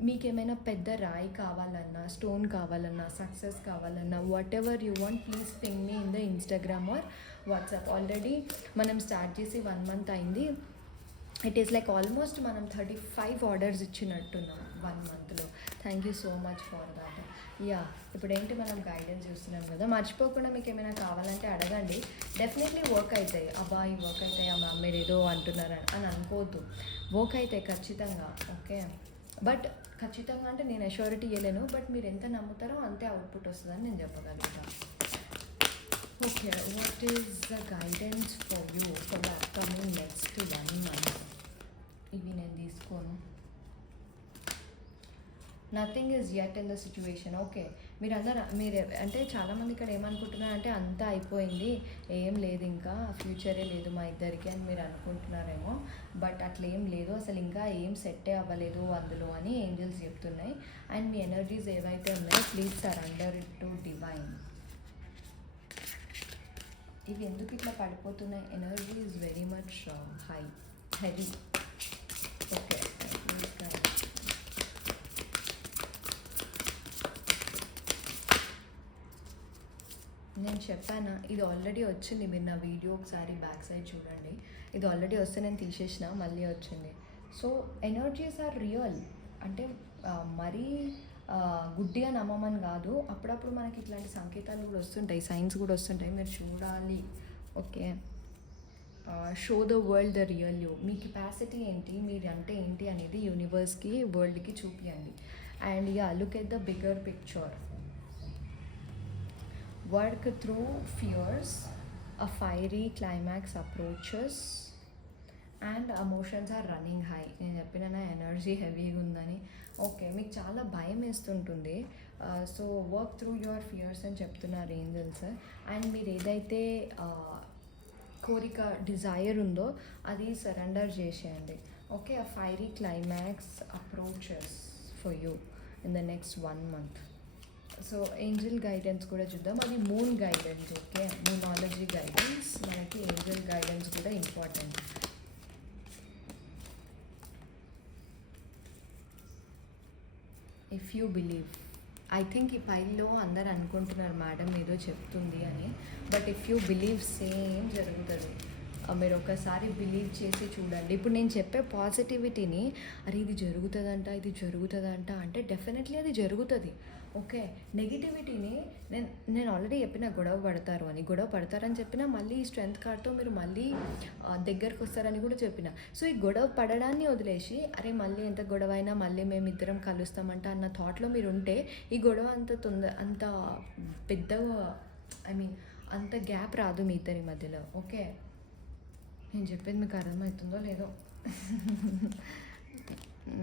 మీకు ఏమైనా పెద్ద రాయి కావాలన్నా, స్టోన్ కావాలన్నా, సక్సెస్ కావాలన్నా, what ever you want, please ping me in the Instagram are WhatsApp. Already మనం స్టార్ట్ చేసి 1 month అయింది. ఇట్ ఈస్ లైక్ ఆల్మోస్ట్ మనం 35 orders ఇచ్చినట్టున్నాం 1 monthలో. Thank you so much for that. Yeah, ఇప్పుడు ఏంటి మనం గైడెన్స్ చూస్తున్నాం కదా, మర్చిపోకుండా మీకు ఏమైనా కావాలంటే అడగండి. డెఫినెట్లీ వర్క్ అవుతాయి. అబ్బాయి వర్క్ అవుతాయి అమ్మా, మీరు ఏదో అంటున్నారు అని అనుకోవద్దు, వర్క్ అవుతాయి ఖచ్చితంగా. ఓకే, బట్ ఖచ్చితంగా అంటే నేను అష్యూరిటీ ఇవ్వలేను, బట్ మీరు ఎంత నమ్ముతారో అంతే అవుట్పుట్ వస్తుందని నేను చెప్పగలుగుతాను. Okay, what is the guidance for you for the upcoming next 1 month? ఇవి నేను తీసుకోను. Nothing is yet in the situation. Okay, మీరు అంటే చాలామంది ఇక్కడ ఏమనుకుంటున్నారు అంటే అంతా అయిపోయింది, ఏం లేదు, ఇంకా ఫ్యూచరే లేదు మా ఇద్దరికి అని మీరు అనుకుంటున్నారేమో. బట్ అట్లా ఏం లేదు, అసలు ఇంకా ఏం సెట్టే అవ్వలేదు అందులో అని ఏంజల్స్ చెప్తున్నాయి. అండ్ మీ ఎనర్జీస్ ఏవైతే ఉన్నాయో please surrender it to divine. ఇవి ఎందుకు ఇట్లా పడిపోతున్నాయి? Energy is very much heavy. Okay, నేను చెప్పాను, ఇది ఆల్రెడీ వచ్చింది. మీరు నా వీడియో ఒకసారి బ్యాక్ సైడ్ చూడండి, ఇది ఆల్రెడీ వస్తే నేను తీసేసిన, మళ్ళీ వచ్చింది. So energies are real. అంటే మరీ గుడ్డిగా నమ్మమని కాదు, అప్పుడప్పుడు మనకి ఇట్లాంటి సంకేతాలు కూడా వస్తుంటాయి, సైన్స్ కూడా వస్తుంటాయి, మీరు చూడాలి. Okay, show the world the real you. Me capacity ఏంటి, మీరు అంటే ఏంటి అనేది యూనివర్స్కి, వరల్డ్కి చూపించండి. And yeah, look at the bigger picture. Work through fears, a fiery climax approaches and emotions are running high. నేను చెప్పిన నా ఎనర్జీ హెవీగా ఉందని. ఓకే, మీకు చాలా భయం వేస్తుంటుంది. So work through your fears అని చెప్తున్నారు ఏంజల్స్. అండ్ మీరు ఏదైతే కోరిక, డిజైర్ ఉందో అది సరెండర్ చేసేయండి. Okay, a fiery climax approaches for you in the next 1 month. So Angel guidance కూడా చూద్దాం. అది moon guidance. Okay, moonology guidance, మనకి ఏంజల్ గైడెన్స్ కూడా important. If you believe, I think ఈ పైల్లో అందరు అనుకుంటున్నారు మేడం ఏదో చెప్తుంది అని, but if you believe same జరుగుతుంది. మీరు ఒకసారి బిలీవ్ చేసి చూడండి. ఇప్పుడు నేను చెప్పే పాజిటివిటీని, అరే ఇది జరుగుతుందంట, ఇది జరుగుతుందంట అంటే డెఫినెట్లీ అది జరుగుతుంది. ఓకే, నెగిటివిటీని నేను ఆల్రెడీ చెప్పిన గొడవ పడతారు అని, గొడవ పడతారని చెప్పిన, మళ్ళీ ఈ స్ట్రెంత్ కార్డ్తో మీరు మళ్ళీ దగ్గరకు వస్తారని కూడా చెప్పిన. సో ఈ గొడవ పడడాన్ని వదిలేసి, అరే మళ్ళీ ఎంత గొడవ అయినా మళ్ళీ మేమిద్దరం కలుస్తామంట అన్న థాట్లో మీరు ఉంటే, ఈ గొడవ అంత పెద్దగా, ఐ మీన్ అంత గ్యాప్ రాదు మీ ఇద్దరి మధ్యలో. ఓకే, నేను చెప్పేది మీకు అర్థమవుతుందో లేదో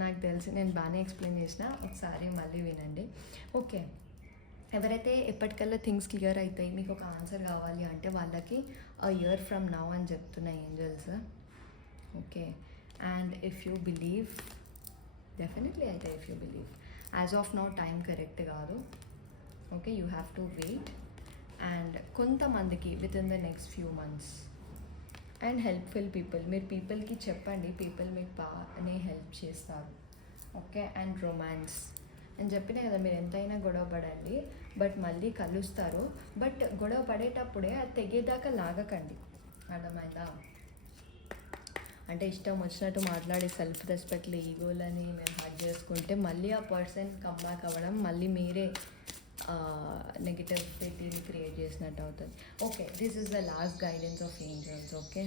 నాకు తెలిసి నేను బాగానే ఎక్స్ప్లెయిన్ చేసిన, ఒకసారి మళ్ళీ వినండి. ఓకే, ఎవరైతే ఎప్పటికల్లా థింగ్స్ క్లియర్ అవుతాయి, మీకు ఒక ఆన్సర్ కావాలి అంటే వాళ్ళకి ఇయర్ ఫ్రమ్ నౌ అని చెప్తున్న angels. Okay, and if you believe definitely అయితే, if you believe as of now time correct కాదు. Okay, you have to wait. And కొంతమందికి within the next few months. And helpful people, మీరు పీపుల్కి చెప్పండి, people మీకు బాగానే help చేస్తారు. Okay, and romance అని చెప్పినా కదా, మీరు ఎంతైనా గొడవ పడండి బట్ మళ్ళీ కలుస్తారు. బట్ గొడవ పడేటప్పుడే అది తెగేదాకా లాగకండి, అర్థమైందా? అంటే ఇష్టం వచ్చినట్టు మాట్లాడి సెల్ఫ్ రెస్పెక్ట్లు ఈగోలని మేము హర్ట్ చేసుకుంటే మళ్ళీ ఆ పర్సన్ కమ్బ్యాక్ అవ్వడం, మళ్ళీ మీరే నెగిటివిటీని క్రియేట్ చేసినట్టు అవుతుంది. Okay, this is the last guidance of angels. Okay,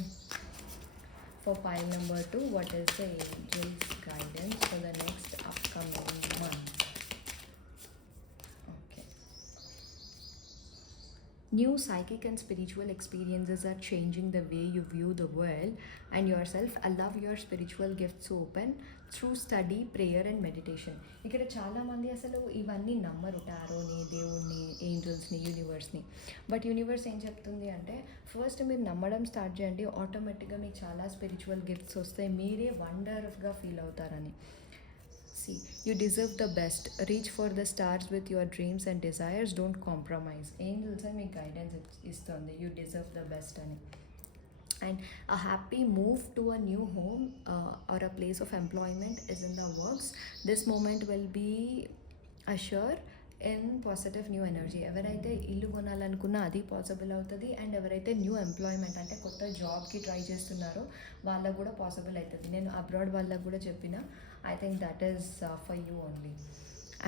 for pile number 2, what is the angels guidance for the next upcoming month? Okay, new psychic and spiritual experiences are changing the way you view the world and yourself. Allow your spiritual gifts to open through study, prayer and meditation. ఇక్కడ చాలామంది అసలు ఇవన్నీ నమ్మరు, టారోని, దేవుణ్ణి, ఏంజల్స్ని, యూనివర్స్ని. But universe ఏం చెప్తుంది అంటే, first మీరు నమ్మడం స్టార్ట్ చేయండి, ఆటోమేటిక్గా మీకు చాలా స్పిరిచువల్ గిఫ్ట్స్ వస్తాయి, మీరే వండర్గా ఫీల్ అవుతారని. See, you deserve the best. Reach for the stars with your dreams and desires. Don't compromise. Angels and me guidance istundi. You deserve the best ani. And a happy move to a new home or a place of employment is in the works. This moment will be assure in positive new energy. ఎవరైతే ఇల్లు కొనాలనుకున్నా అది possible అవుతుంది. And ఎవరైతే new employment అంటే కొత్త జాబ్కి try చేస్తున్నారో వాళ్ళకు కూడా పాసిబుల్ అవుతుంది. నేను అబ్రాడ్ వాళ్ళకు కూడా చెప్పిన, I think that is for you only.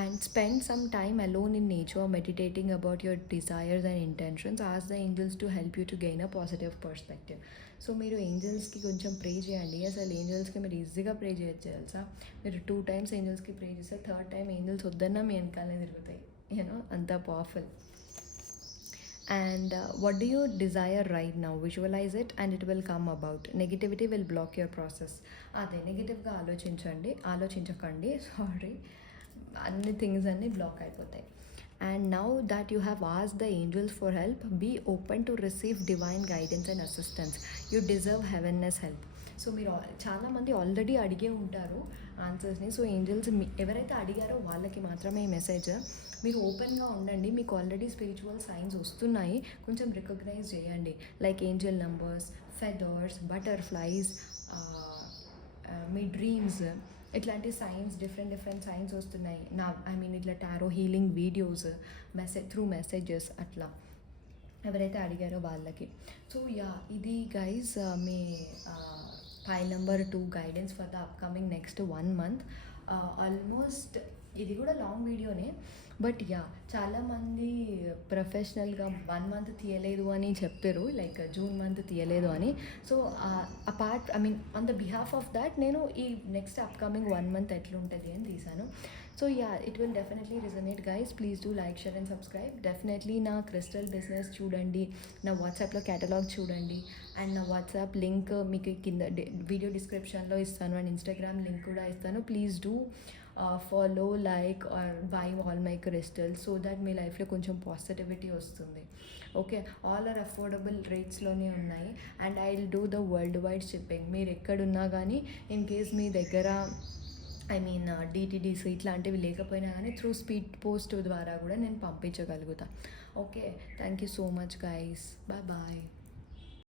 And spend some time alone in nature, meditating about your desires and intentions. Ask the angels to help you to gain a positive perspective. So మీరు ఏంజల్స్కి కొంచెం ప్రే చేయండి. అసలు ఏంజల్స్కి మీరు ఈజీగా ప్రే చేయొచ్చు తెలుసా. మీరు 2 times ఏంజల్స్కి ప్రే చేస్తే థర్డ్ టైం ఏంజల్స్ వద్దన్నా మీ వెనకాలనే తిరుగుతాయి, యూనో, అంత powerful. And what do you desire right now? Visualize it and it will come about. Negativity will block your process. అదే నెగిటివ్గా ఆలోచించకండి, సారీ, అన్ని థింగ్స్ అన్నీ బ్లాక్ అయిపోతాయి. And now that you have asked the angels for help, be open to receive divine guidance and assistance. You deserve heaven's help. So మీరు చాలామంది already అడిగే ఉంటారు ఆన్సర్స్ని. సో ఏంజల్స్ ఎవరైతే అడిగారో వాళ్ళకి మాత్రమే ఈ మెసేజ్. మీరు ఓపెన్గా ఉండండి, మీకు ఆల్రెడీ స్పిరిచువల్ సైన్స్ వస్తున్నాయి, కొంచెం రికగ్నైజ్ చేయండి. Like angel numbers, feathers, butterflies, మీ డ్రీమ్స్, ఇట్లాంటి సైన్స్, డిఫరెంట్ సైన్స్ వస్తున్నాయి. ఐ మీన్ ఇట్లా tarot healing videos, through messages, అట్లా ఎవరైతే అడిగారో వాళ్ళకి. సో యా, ఇది గైజ్ మీ pile number 2 guidance for the upcoming next 1 month. Almost ఇది కూడా లాంగ్ వీడియోనే, బట్ యా, చాలామంది ప్రొఫెషనల్గా 1 month తీయలేదు అని చెప్పారు, లైక్ జూన్ మంత్ తీయలేదు అని. So apart, I mean on the behalf of that నేను ఈ నెక్స్ట్ అప్కమింగ్ 1 month ఎట్లుంటుంది అని తీసాను. So yeah, it will definitely రిజనేట్ guys. Please do like, share and subscribe. Definitely నా క్రిస్టల్ బిజినెస్ చూడండి, నా వాట్సాప్లో క్యాటలాగ్ చూడండి, అండ్ నా వాట్సాప్ లింక్ మీకు కింద వీడియో డిస్క్రిప్షన్లో ఇస్తాను, అండ్ ఇన్స్టాగ్రామ్ లింక్ కూడా ఇస్తాను. Please do follow, like or buy all my crystals, so that మీ లైఫ్లో కొంచెం పాజిటివిటీ వస్తుంది. ఓకే, ఆల్ ఆర్ అఫోర్డబుల్ రేట్స్లోనే ఉన్నాయి. And I will do the worldwide shipping. మీరు ఎక్కడున్నా కానీ, ఇన్ కేస్ మీ దగ్గర ఐ మీన్ డిటిడిసి ఇట్లాంటివి లేకపోయినా కానీ త్రూ స్పీడ్ పోస్ట్ ద్వారా కూడా నేను పంపించగలుగుతాను. Okay, thank you so much guys, bye bye.